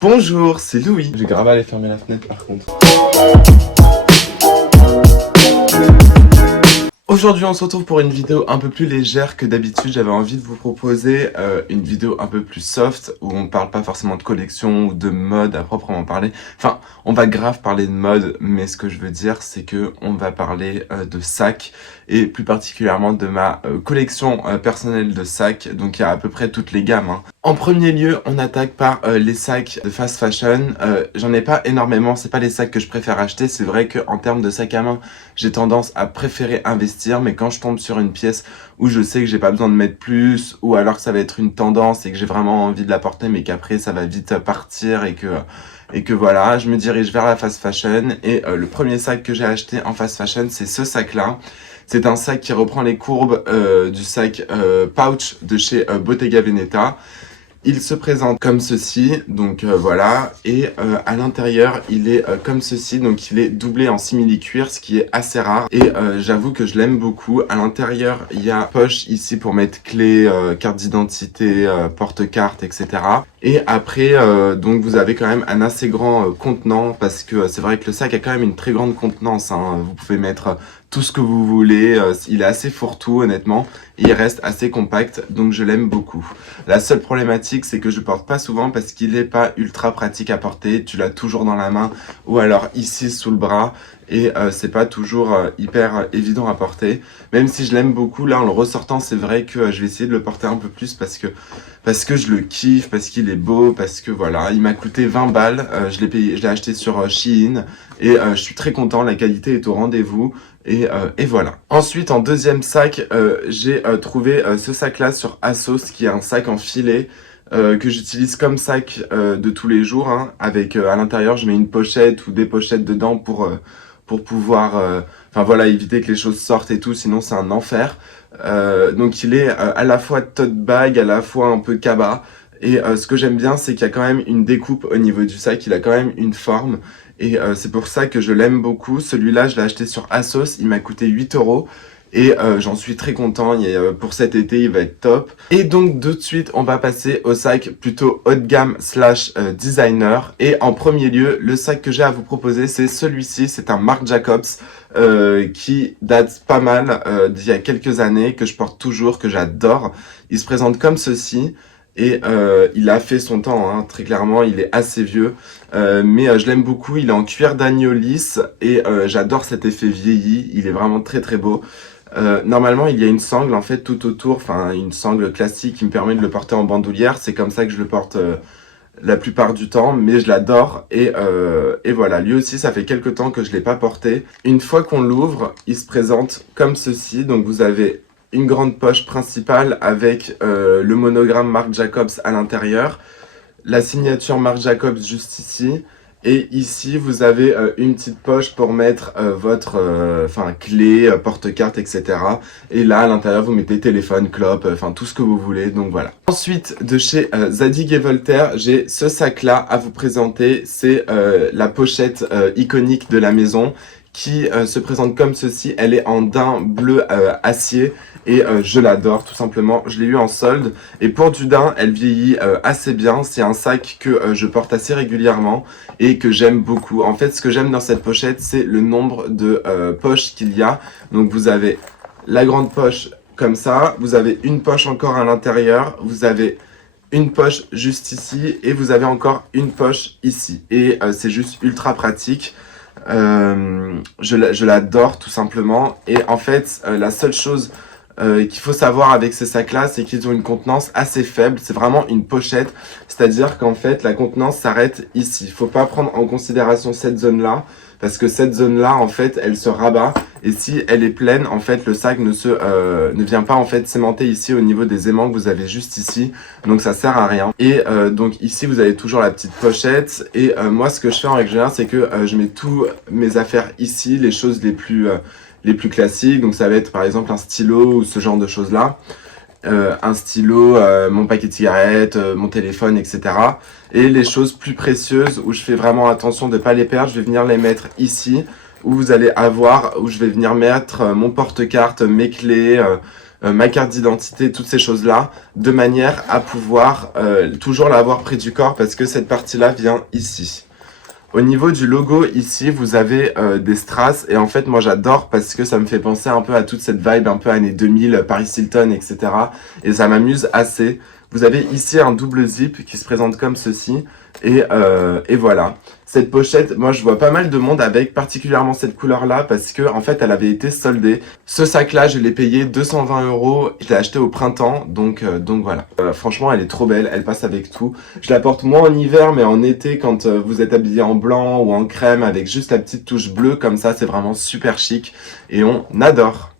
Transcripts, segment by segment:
Bonjour, c'est Louis. Je vais grave aller fermer la fenêtre par contre. Aujourd'hui on se retrouve pour une vidéo un peu plus légère que d'habitude. J'avais envie de vous proposer une vidéo un peu plus soft où on parle pas forcément de collection ou de mode à proprement parler. Enfin, on va grave parler de mode, mais ce que je veux dire c'est que on va parler de sacs et plus particulièrement de ma collection personnelle de sacs. Donc il y a à peu près toutes les gammes, hein. En premier lieu, on attaque par les sacs de fast fashion. J'en ai pas énormément, c'est pas les sacs que je préfère acheter. C'est vrai qu'en termes de sac à main, j'ai tendance à préférer investir, mais quand je tombe sur une pièce où je sais que j'ai pas besoin de mettre plus, ou alors que ça va être une tendance et que j'ai vraiment envie de la porter, mais qu'après ça va vite partir et que voilà, je me dirige vers la fast fashion. Et le premier sac que j'ai acheté en fast fashion, c'est ce sac-là. C'est un sac qui reprend les courbes du sac pouch de chez Bottega Veneta. Il se présente comme ceci, donc voilà, et à l'intérieur il est comme ceci, donc il est doublé en simili-cuir, ce qui est assez rare, et j'avoue que je l'aime beaucoup. À l'intérieur il y a poche ici pour mettre clés, carte d'identité, porte-carte, etc. Et après, donc vous avez quand même un assez grand contenant, parce que c'est vrai que le sac a quand même une très grande contenance, hein. Vous pouvez mettre tout ce que vous voulez, il est assez fourre-tout honnêtement, et il reste assez compact, donc je l'aime beaucoup. La seule problématique, c'est que je porte pas souvent parce qu'il est pas ultra pratique à porter. Tu l'as toujours dans la main ou alors ici sous le bras, et c'est pas toujours hyper évident à porter. Même si je l'aime beaucoup, là en le ressortant, c'est vrai que je vais essayer de le porter un peu plus parce que je le kiffe, parce qu'il est beau, parce que voilà, il m'a coûté 20 balles, je l'ai acheté sur Shein, et je suis très content, la qualité est au rendez-vous. Et voilà. Ensuite, en deuxième sac, j'ai trouvé ce sac-là sur ASOS, qui est un sac en filet que j'utilise comme sac de tous les jours, hein, avec à l'intérieur, je mets une pochette ou des pochettes dedans pour pouvoir, enfin voilà, éviter que les choses sortent et tout, sinon c'est un enfer. Donc il est à la fois tote bag, à la fois un peu cabas. Et ce que j'aime bien, c'est qu'il y a quand même une découpe au niveau du sac, il a quand même une forme. Et c'est pour ça que je l'aime beaucoup. Celui-là, je l'ai acheté sur ASOS, il m'a coûté 8 €. Et j'en suis très content, pour cet été, il va être top. Et donc de suite, on va passer au sac plutôt haut de gamme slash designer. Et en premier lieu, le sac que j'ai à vous proposer, c'est celui-ci. C'est un Marc Jacobs qui date pas mal d'il y a quelques années, que je porte toujours, que j'adore. Il se présente comme ceci. Et il a fait son temps, hein, très clairement, il est assez vieux, mais je l'aime beaucoup. Il est en cuir d'agneau lisse et j'adore cet effet vieilli, il est vraiment très très beau. Normalement il y a une sangle en fait tout autour, enfin une sangle classique qui me permet de le porter en bandoulière, c'est comme ça que je le porte la plupart du temps, mais je l'adore. Et voilà, lui aussi ça fait quelques temps que je ne l'ai pas porté. Une fois qu'on l'ouvre, il se présente comme ceci, donc vous avez une grande poche principale avec le monogramme Marc Jacobs à l'intérieur, la signature Marc Jacobs juste ici, et ici vous avez une petite poche pour mettre votre clé, porte-carte, etc. Et là à l'intérieur vous mettez téléphone, clope, enfin tout ce que vous voulez, donc voilà. Ensuite de chez Zadig et Voltaire, j'ai ce sac là à vous présenter, c'est la pochette iconique de la maison, qui se présente comme ceci. Elle est en daim bleu acier et je l'adore tout simplement. Je l'ai eu en solde et pour du daim, elle vieillit assez bien. C'est un sac que je porte assez régulièrement et que j'aime beaucoup. En fait, ce que j'aime dans cette pochette, c'est le nombre de poches qu'il y a. Donc vous avez la grande poche comme ça, vous avez une poche encore à l'intérieur, vous avez une poche juste ici et vous avez encore une poche ici. Et c'est juste ultra pratique. Je l'adore tout simplement. Et en fait, la seule chose qu'il faut savoir avec ces sacs là, c'est qu'ils ont une contenance assez faible. C'est vraiment une pochette, c'est à dire qu'en fait la contenance s'arrête ici. Il ne faut pas prendre en considération cette zone là, parce que cette zone là en fait elle se rabat, et si elle est pleine en fait le sac ne vient pas en fait s'aimanter ici au niveau des aimants que vous avez juste ici, donc ça sert à rien. Et donc ici vous avez toujours la petite pochette. Et moi ce que je fais en règle générale, c'est que je mets tous mes affaires ici, les choses les plus classiques. Donc ça va être par exemple un stylo ou ce genre de choses là, un stylo, mon paquet de cigarettes, mon téléphone, etc. Et les choses plus précieuses où je fais vraiment attention de ne pas les perdre, je vais venir les mettre ici, où vous allez avoir, où je vais venir mettre mon porte-carte, mes clés, ma carte d'identité, toutes ces choses-là, de manière à pouvoir toujours l'avoir près du corps parce que cette partie-là vient ici. Au niveau du logo, ici, vous avez des strass et en fait, moi j'adore parce que ça me fait penser un peu à toute cette vibe un peu années 2000, Paris Hilton, etc. Et ça m'amuse assez. Vous avez ici un double zip qui se présente comme ceci et voilà. Cette pochette, moi je vois pas mal de monde avec particulièrement cette couleur-là parce que en fait elle avait été soldée. Ce sac-là, je l'ai payé 220 €. Je l'ai acheté au printemps, donc voilà. Franchement, elle est trop belle, elle passe avec tout. Je la porte moins en hiver, mais en été, quand vous êtes habillé en blanc ou en crème avec juste la petite touche bleue, comme ça, c'est vraiment super chic et on adore.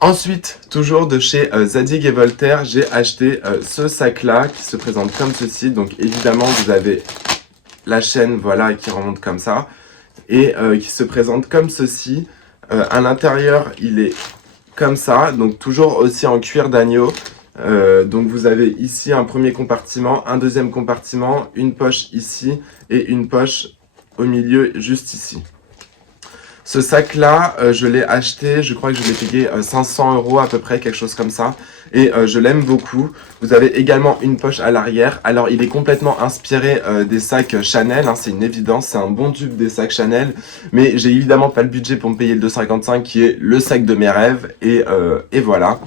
Ensuite, toujours de chez Zadig et Voltaire, j'ai acheté ce sac-là qui se présente comme ceci. Donc évidemment, vous avez la chaîne, voilà, qui remonte comme ça et qui se présente comme ceci. À l'intérieur, il est comme ça, donc toujours aussi en cuir d'agneau. Donc vous avez ici un premier compartiment, un deuxième compartiment, une poche ici et une poche au milieu juste ici. Ce sac-là, je l'ai acheté, je crois que je l'ai payé 500 € à peu près, quelque chose comme ça. Et je l'aime beaucoup. Vous avez également une poche à l'arrière. Alors, il est complètement inspiré des sacs Chanel, hein, c'est une évidence. C'est un bon dupe des sacs Chanel. Mais j'ai évidemment pas le budget pour me payer le 2,55 qui est le sac de mes rêves. Et voilà.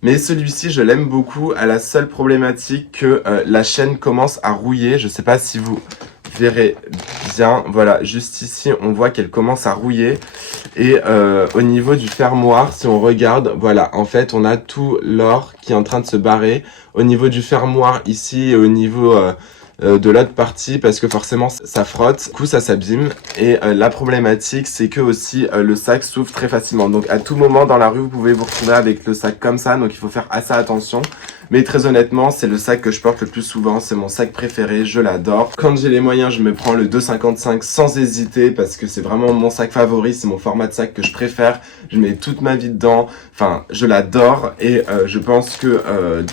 Mais celui-ci, je l'aime beaucoup. À la seule problématique que la chaîne commence à rouiller. Je sais pas si vous verrez bien, voilà, juste ici on voit qu'elle commence à rouiller et au niveau du fermoir, si on regarde, voilà, en fait on a tout l'or qui est en train de se barrer au niveau du fermoir ici et au niveau de l'autre partie parce que forcément ça frotte, du coup ça s'abîme et la problématique c'est que aussi le sac s'ouvre très facilement, donc à tout moment dans la rue vous pouvez vous retrouver avec le sac comme ça, donc il faut faire assez attention. Mais très honnêtement, c'est le sac que je porte le plus souvent, c'est mon sac préféré, je l'adore. Quand j'ai les moyens, je me prends le 2,55 sans hésiter parce que c'est vraiment mon sac favori, c'est mon format de sac que je préfère. Je mets toute ma vie dedans, enfin je l'adore et je pense que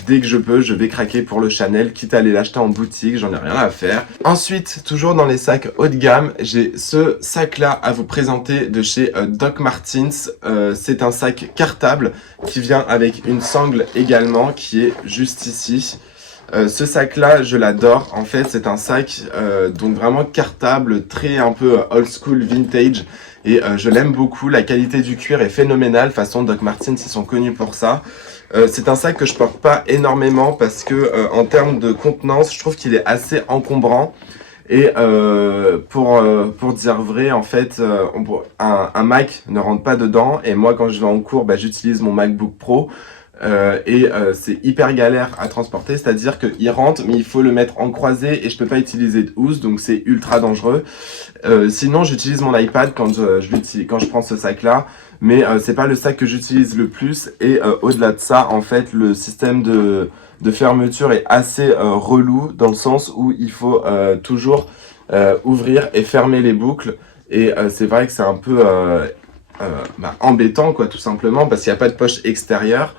dès que je peux, je vais craquer pour le Chanel, quitte à aller l'acheter en boutique, j'en ai rien à faire. Ensuite, toujours dans les sacs haut de gamme, j'ai ce sac-là à vous présenter de chez Doc Martens. C'est un sac cartable qui vient avec une sangle également qui est juste ici. Ce sac là je l'adore, en fait c'est un sac donc vraiment cartable, très un peu old school vintage et je l'aime beaucoup, la qualité du cuir est phénoménale, de toute façon Doc Martens ils sont connus pour ça. C'est un sac que je porte pas énormément parce que en termes de contenance je trouve qu'il est assez encombrant. Et pour dire vrai, en fait, un Mac ne rentre pas dedans. Et moi, quand je vais en cours, bah, j'utilise mon MacBook Pro. C'est hyper galère à transporter, c'est-à-dire qu'il rentre, mais il faut le mettre en croisée et je peux pas utiliser de housse, donc c'est ultra dangereux. Sinon, j'utilise mon iPad quand je prends ce sac-là, mais c'est pas le sac que j'utilise le plus. Et au-delà de ça, en fait, le système de fermeture est assez relou dans le sens où il faut toujours ouvrir et fermer les boucles. Et c'est vrai que c'est un peu embêtant, quoi, tout simplement, parce qu'il n'y a pas de poche extérieure.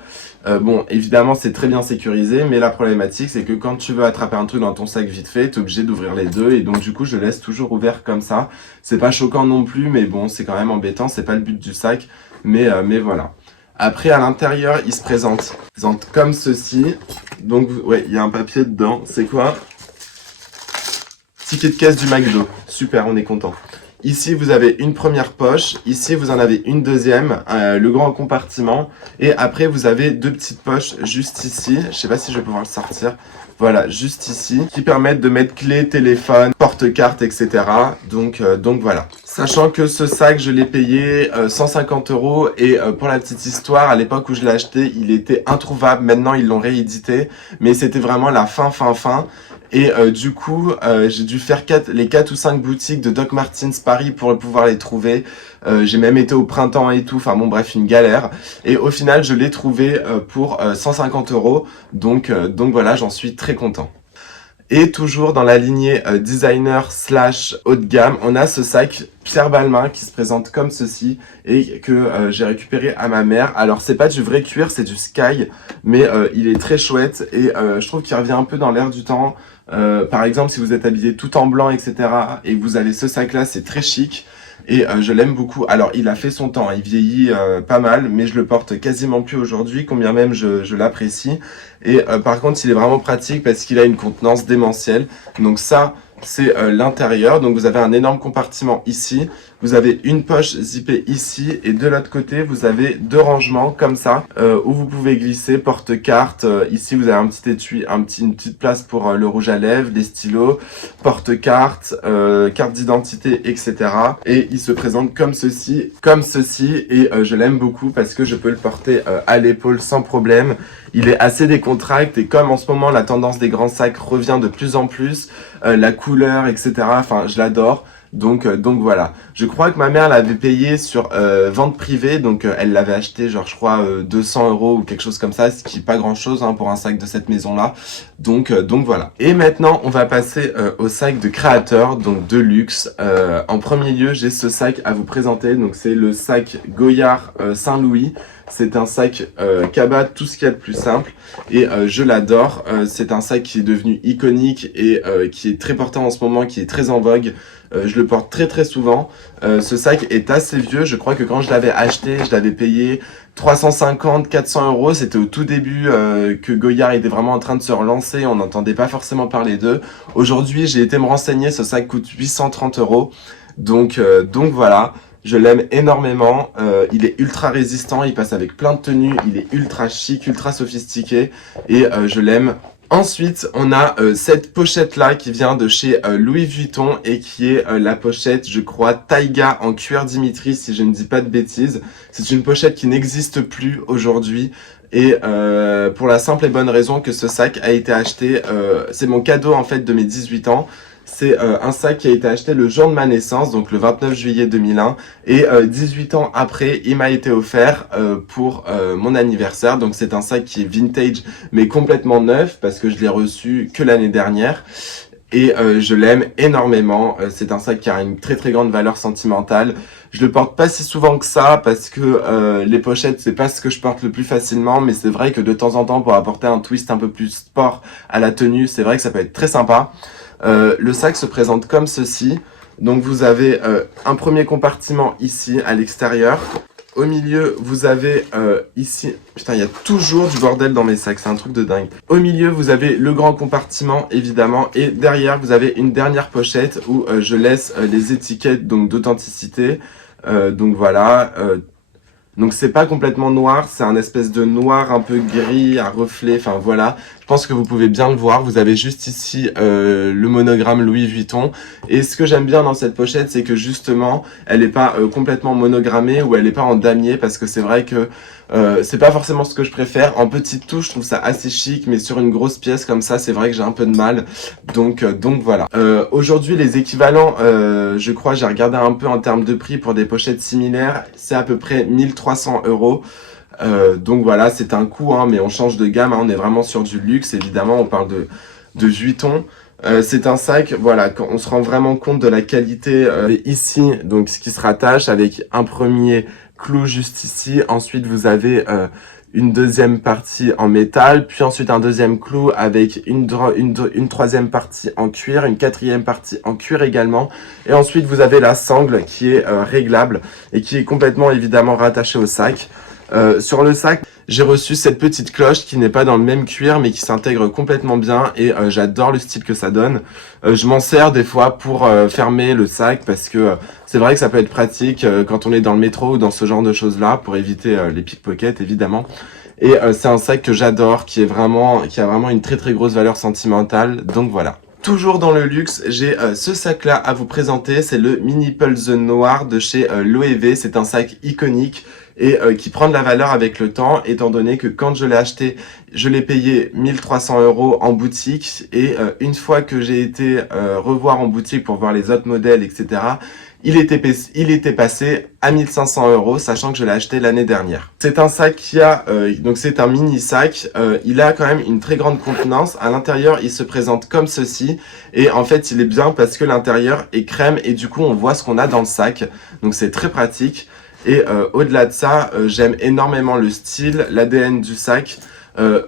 Bon, évidemment, c'est très bien sécurisé, mais la problématique, c'est que quand tu veux attraper un truc dans ton sac vite fait, tu es obligé d'ouvrir les deux, et donc du coup, je laisse toujours ouvert comme ça. C'est pas choquant non plus, mais bon, c'est quand même embêtant, c'est pas le but du sac, mais voilà. Après, à l'intérieur, il se présente comme ceci. Donc, ouais, il y a un papier dedans. C'est quoi? Ticket de caisse du McDo. Super, on est content. Ici, vous avez une première poche. Ici, vous en avez une deuxième, le grand compartiment. Et après, vous avez deux petites poches juste ici. Je sais pas si je vais pouvoir le sortir. Voilà, juste ici, qui permettent de mettre clés, téléphone, porte-carte, etc. Donc voilà. Sachant que ce sac, je l'ai payé 150 € et pour la petite histoire, à l'époque où je l'ai acheté, il était introuvable. Maintenant, ils l'ont réédité, mais c'était vraiment la fin. Et du coup, j'ai dû faire les 4 ou 5 boutiques de Doc Martens Paris pour pouvoir les trouver. J'ai même été au printemps et tout, enfin bon bref, une galère. Et au final, je l'ai trouvé pour 150 €. Donc voilà, j'en suis très content. Et toujours dans la lignée designer / haut de gamme, on a ce sac Pierre Balmain qui se présente comme ceci et que j'ai récupéré à ma mère. Alors c'est pas du vrai cuir, c'est du Sky, mais il est très chouette et je trouve qu'il revient un peu dans l'air du temps. Par exemple, si vous êtes habillé tout en blanc, etc. et que vous avez ce sac là, c'est très chic. et je l'aime beaucoup. Alors il a fait son temps, il vieillit pas mal, mais je le porte quasiment plus aujourd'hui, combien même je l'apprécie. Et par contre il est vraiment pratique parce qu'il a une contenance démentielle. Donc ça c'est l'intérieur, donc vous avez un énorme compartiment ici, vous avez une poche zippée ici, et de l'autre côté vous avez deux rangements comme ça, où vous pouvez glisser porte-carte. Ici vous avez un petit étui, une petite place pour le rouge à lèvres, les stylos, porte-carte, carte d'identité, etc. Et il se présente comme ceci, et je l'aime beaucoup parce que je peux le porter à l'épaule sans problème. Il est assez décontracté, et comme en ce moment la tendance des grands sacs revient de plus en plus, la couleur, etc. Enfin, je l'adore. Donc voilà. Je crois que ma mère l'avait payé sur vente privée, donc elle l'avait acheté genre je crois 200 € ou quelque chose comme ça, ce qui est pas grand chose pour un sac de cette maison-là. Donc voilà. Et maintenant on va passer au sac de créateur, donc de luxe. En premier lieu j'ai ce sac à vous présenter, donc c'est le sac Goyard Saint-Louis. C'est un sac cabas, tout ce qu'il y a de plus simple, et je l'adore. C'est un sac qui est devenu iconique et qui est très porté en ce moment, qui est très en vogue. Je le porte très très souvent. Ce sac est assez vieux, je crois que quand je l'avais acheté, je l'avais payé 350, 400 €. C'était au tout début que Goyard était vraiment en train de se relancer, on n'entendait pas forcément parler d'eux. Aujourd'hui, j'ai été me renseigner, ce sac coûte 830 €. Donc voilà. Je l'aime énormément, il est ultra résistant, il passe avec plein de tenues, il est ultra chic, ultra sophistiqué, et je l'aime. Ensuite, on a cette pochette-là qui vient de chez Louis Vuitton et qui est la pochette, je crois, Taiga en cuir Dimitri, si je ne dis pas de bêtises. C'est une pochette qui n'existe plus aujourd'hui. Et pour la simple et bonne raison que ce sac a été acheté, c'est mon cadeau en fait de mes 18 ans. C'est un sac qui a été acheté le jour de ma naissance, donc le 29 juillet 2001. Et 18 ans après, il m'a été offert pour mon anniversaire. Donc c'est un sac qui est vintage, mais complètement neuf, parce que je l'ai reçu que l'année dernière. Et je l'aime énormément. C'est un sac qui a une très très grande valeur sentimentale. Je le porte pas si souvent que ça parce que les pochettes c'est pas ce que je porte le plus facilement, mais c'est vrai que de temps en temps pour apporter un twist un peu plus sport à la tenue, c'est vrai que ça peut être très sympa. Le sac se présente comme ceci. Donc vous avez un premier compartiment ici à l'extérieur. Au milieu, vous avez ici... Putain, il y a toujours du bordel dans mes sacs, c'est un truc de dingue. Au milieu, vous avez le grand compartiment, évidemment. Et derrière, vous avez une dernière pochette où je laisse les étiquettes donc d'authenticité. Donc voilà. Donc c'est pas complètement noir, c'est un espèce de noir un peu gris à reflet, enfin voilà. Je pense que vous pouvez bien le voir, vous avez juste ici le monogramme Louis Vuitton. Et ce que j'aime bien dans cette pochette, c'est que justement, elle n'est pas complètement monogrammée ou elle n'est pas en damier, parce que c'est vrai que c'est pas forcément ce que je préfère. En petite touche, je trouve ça assez chic, mais sur une grosse pièce comme ça, c'est vrai que j'ai un peu de mal. Donc voilà. Aujourd'hui, les équivalents, je crois, j'ai regardé un peu en termes de prix pour des pochettes similaires, c'est à peu près 1300 €. Donc voilà, c'est un coût, mais on change de gamme, on est vraiment sur du luxe, évidemment, on parle de Vuitton. C'est un sac, voilà, quand on se rend vraiment compte de la qualité. Ici, donc ce qui se rattache avec un premier clou juste ici, ensuite vous avez une deuxième partie en métal, puis ensuite un deuxième clou avec une troisième partie en cuir, une quatrième partie en cuir également, et ensuite vous avez la sangle qui est réglable et qui est complètement évidemment rattachée au sac. Sur le sac, j'ai reçu cette petite cloche qui n'est pas dans le même cuir mais qui s'intègre complètement bien, et j'adore le style que ça donne. Je m'en sers des fois pour fermer le sac parce que c'est vrai que ça peut être pratique quand on est dans le métro ou dans ce genre de choses là pour éviter les pickpockets évidemment. Et c'est un sac que j'adore, qui a vraiment une très très grosse valeur sentimentale, donc voilà. Toujours dans le luxe, j'ai ce sac-là à vous présenter, c'est le Mini Pulse Noir de chez Loewe. C'est un sac iconique et qui prend de la valeur avec le temps, étant donné que quand je l'ai acheté, je l'ai payé 1300 € en boutique, et une fois que j'ai été revoir en boutique pour voir les autres modèles, etc., il était passé à 1500 €, sachant que je l'ai acheté l'année dernière. C'est un sac qui a, donc c'est un mini sac, il a quand même une très grande contenance. À l'intérieur, il se présente comme ceci, et en fait, il est bien parce que l'intérieur est crème, et du coup, on voit ce qu'on a dans le sac, donc c'est très pratique. Et au-delà de ça, j'aime énormément le style, l'ADN du sac.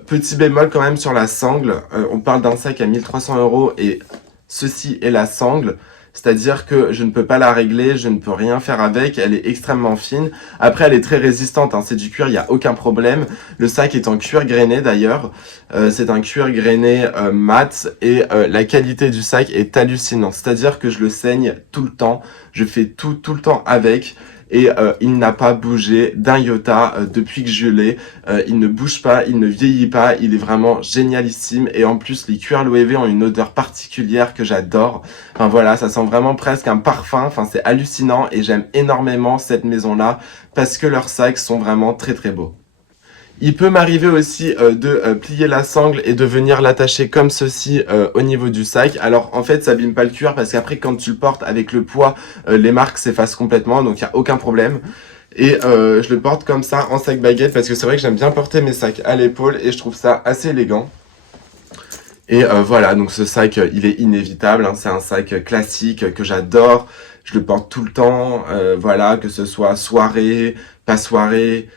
Petit bémol quand même sur la sangle, on parle d'un sac à 1300 € et ceci est la sangle. c'est-à-dire que je ne peux pas la régler, je ne peux rien faire avec, elle est extrêmement fine. Après, elle est très résistante, hein, c'est du cuir, il n'y a aucun problème. Le sac est en cuir grainé d'ailleurs, c'est un cuir grainé mat, et la qualité du sac est hallucinante, c'est-à-dire que je le saigne tout le temps, je fais tout le temps avec. Et il n'a pas bougé d'un iota depuis que je l'ai. Il ne bouge pas, il ne vieillit pas, il est vraiment génialissime. Et en plus, les cuirs Loewe ont une odeur particulière que j'adore. Enfin voilà, ça sent vraiment presque un parfum. Enfin, c'est hallucinant et j'aime énormément cette maison-là parce que leurs sacs sont vraiment très beaux. Il peut m'arriver aussi de plier la sangle et de venir l'attacher comme ceci au niveau du sac. Alors en fait ça abîme pas le cuir parce qu'après quand tu le portes avec le poids, les marques s'effacent complètement, donc il n'y a aucun problème. Et je le porte comme ça en sac baguette parce que c'est vrai que j'aime bien porter mes sacs à l'épaule et je trouve ça assez élégant. Et voilà, donc ce sac il est inévitable, hein, c'est un sac classique que j'adore. Je le porte tout le temps, voilà, que ce soit soirée, pas soirée,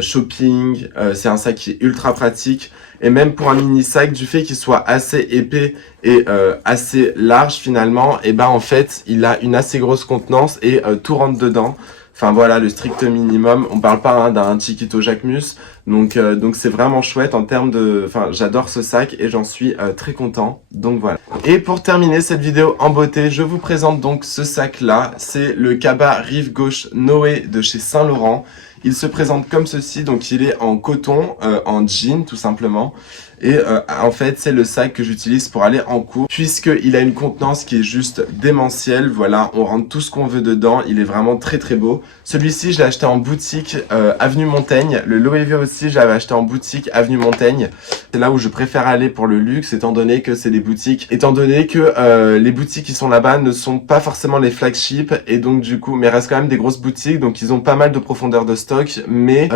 shopping, c'est un sac qui est ultra pratique. Et même pour un mini sac, du fait qu'il soit assez épais et assez large finalement, et ben en fait il a une assez grosse contenance et tout rentre dedans. Enfin voilà, le strict minimum. On parle pas hein, d'un Chiquito Jacquemus, donc c'est vraiment chouette en termes de. Enfin, j'adore ce sac et j'en suis très content. Donc voilà. Et pour terminer cette vidéo en beauté, je vous présente donc ce sac-là. C'est le Kaba Rive Gauche Noé de chez Saint Laurent. Il se présente comme ceci, donc il est en coton, en jean tout simplement. Et en fait, c'est le sac que j'utilise pour aller en cours, puisqu'il a une contenance qui est juste démentielle. Voilà, on rentre tout ce qu'on veut dedans. Il est vraiment très beau. Celui-ci, je l'ai acheté en boutique Avenue Montaigne. Le Loewe aussi, je l'avais acheté en boutique Avenue Montaigne. C'est là où je préfère aller pour le luxe, étant donné que c'est des boutiques. Étant donné que les boutiques qui sont là-bas ne sont pas forcément les flagships, et donc du coup, mais restent quand même des grosses boutiques, donc ils ont pas mal de profondeur de stock, mais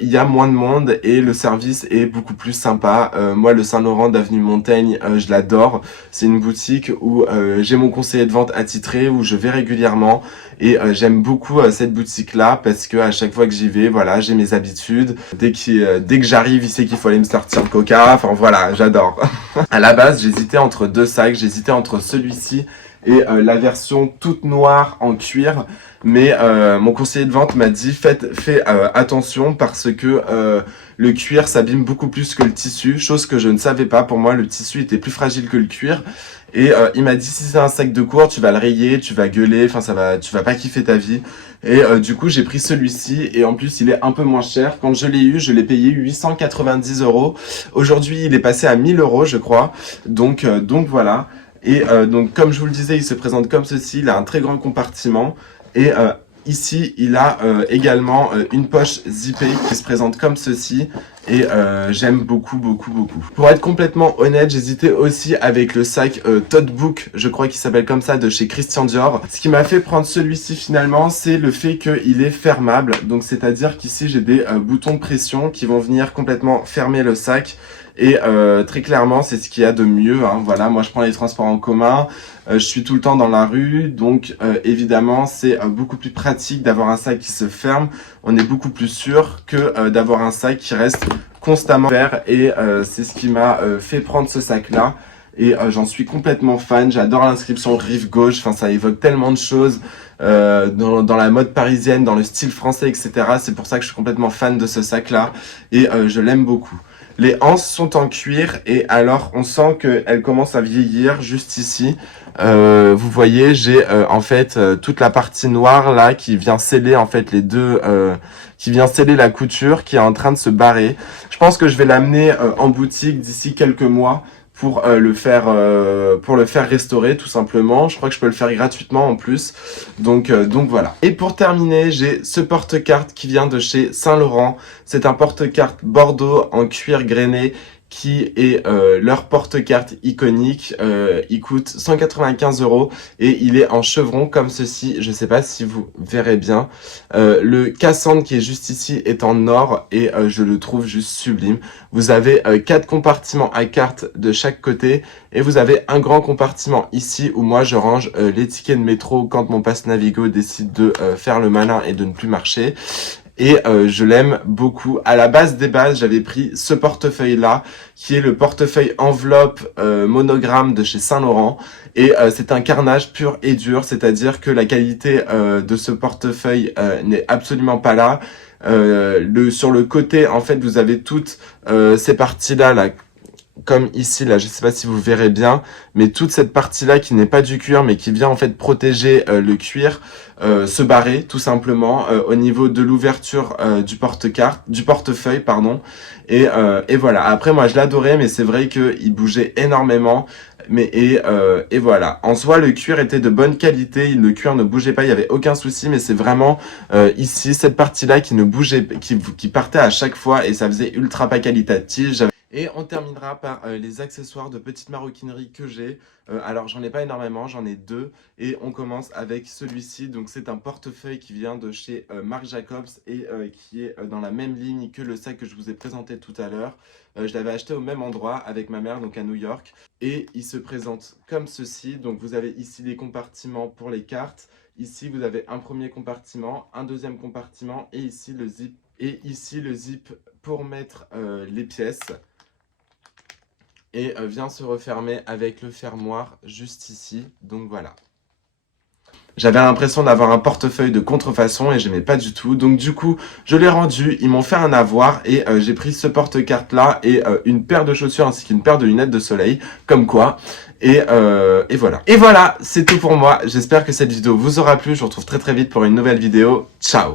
il y a moins de monde et le service est beaucoup plus sympa. Moi, le Saint-Laurent d'Avenue Montaigne, je l'adore. C'est une boutique où j'ai mon conseiller de vente attitré, où je vais régulièrement. Et j'aime beaucoup cette boutique-là parce que à chaque fois que j'y vais, voilà, j'ai mes habitudes. Dès que j'arrive, il sait qu'il faut aller me sortir le coca. Enfin voilà, j'adore. À la base, j'hésitais entre deux sacs. J'hésitais entre celui-ci et la version toute noire en cuir. Mais mon conseiller de vente m'a dit fais attention parce que le cuir s'abîme beaucoup plus que le tissu, chose que je ne savais pas. Pour moi, le tissu était plus fragile que le cuir. Et il m'a dit si c'est un sac de cours, tu vas le rayer, tu vas gueuler, enfin tu vas pas kiffer ta vie. Et du coup, j'ai pris celui-ci et en plus, il est un peu moins cher. Quand je l'ai eu, je l'ai payé 890 €. Aujourd'hui, il est passé à 1000 €, je crois. Donc voilà. Et donc, comme je vous le disais, il se présente comme ceci. Il a un très grand compartiment. Et ici, il a également une poche zippée qui se présente comme ceci. Et j'aime beaucoup. Pour être complètement honnête, j'hésitais aussi avec le sac Tote Book, je crois qu'il s'appelle comme ça, de chez Christian Dior. Ce qui m'a fait prendre celui-ci finalement, c'est le fait qu'il est fermable. Donc c'est-à-dire qu'ici, j'ai des boutons de pression qui vont venir complètement fermer le sac. Et très clairement, c'est ce qu'il y a de mieux, hein. Voilà, moi je prends les transports en commun, je suis tout le temps dans la rue, donc évidemment c'est beaucoup plus pratique d'avoir un sac qui se ferme. On est beaucoup plus sûr que d'avoir un sac qui reste constamment ouvert, et c'est ce qui m'a fait prendre ce sac-là. Et j'en suis complètement fan, j'adore l'inscription Rive Gauche, enfin ça évoque tellement de choses dans la mode parisienne, dans le style français, etc. C'est pour ça que je suis complètement fan de ce sac-là, et je l'aime beaucoup. Les anses sont en cuir et alors on sent qu'elles commencent à vieillir juste ici. Vous voyez, j'ai en fait toute la partie noire là qui vient sceller en fait les deux, qui vient sceller la couture qui est en train de se barrer. Je pense que je vais l'amener en boutique d'ici quelques mois pour le faire restaurer tout simplement. Je crois que je peux le faire gratuitement en plus. Donc voilà. Et pour terminer, j'ai ce porte-carte qui vient de chez Saint Laurent. C'est un porte-carte Bordeaux en cuir grainé qui est leur porte-carte iconique. Il coûte 195 € et il est en chevron comme ceci. Je sais pas si vous verrez bien. Le cassandre qui est juste ici est en or et je le trouve juste sublime. Vous avez 4 compartiments à carte de chaque côté et vous avez un grand compartiment ici où moi je range les tickets de métro quand mon passe Navigo décide de faire le malin et de ne plus marcher. et je l'aime beaucoup. À la base des bases, j'avais pris ce portefeuille-là, qui est le portefeuille enveloppe monogramme de chez Saint Laurent, et c'est un carnage pur et dur, c'est-à-dire que la qualité de ce portefeuille n'est absolument pas là. Sur le côté, en fait, vous avez toutes ces parties-là, là, comme ici, là, je sais pas si vous verrez bien, mais toute cette partie-là qui n'est pas du cuir, mais qui vient en fait protéger le cuir, se barrer tout simplement au niveau de l'ouverture du portefeuille, pardon. Et voilà. Après, moi, je l'adorais, mais c'est vrai qu'il bougeait énormément. Et voilà. En soi, le cuir était de bonne qualité. Le cuir ne bougeait pas, il y avait aucun souci. Mais c'est vraiment ici cette partie-là qui ne bougeait, qui partait à chaque fois et ça faisait ultra pas qualitatif. Et on terminera par les accessoires de petite maroquinerie que j'ai. Alors j'en ai pas énormément, j'en ai deux. Et on commence avec celui-ci. Donc c'est un portefeuille qui vient de chez Marc Jacobs et qui est dans la même ligne que le sac que je vous ai présenté tout à l'heure. Je l'avais acheté au même endroit avec ma mère, donc à New York. Et il se présente comme ceci. Donc vous avez ici les compartiments pour les cartes. Ici vous avez un premier compartiment, un deuxième compartiment et ici le zip. Et ici le zip pour mettre les pièces. Et vient se refermer avec le fermoir juste ici, donc voilà. J'avais l'impression d'avoir un portefeuille de contrefaçon et j'aimais pas du tout, donc du coup je l'ai rendu, ils m'ont fait un avoir et j'ai pris ce porte-carte là et une paire de chaussures ainsi qu'une paire de lunettes de soleil, comme quoi. Et voilà. Et voilà, c'est tout pour moi, j'espère que cette vidéo vous aura plu, je vous retrouve très vite pour une nouvelle vidéo, ciao.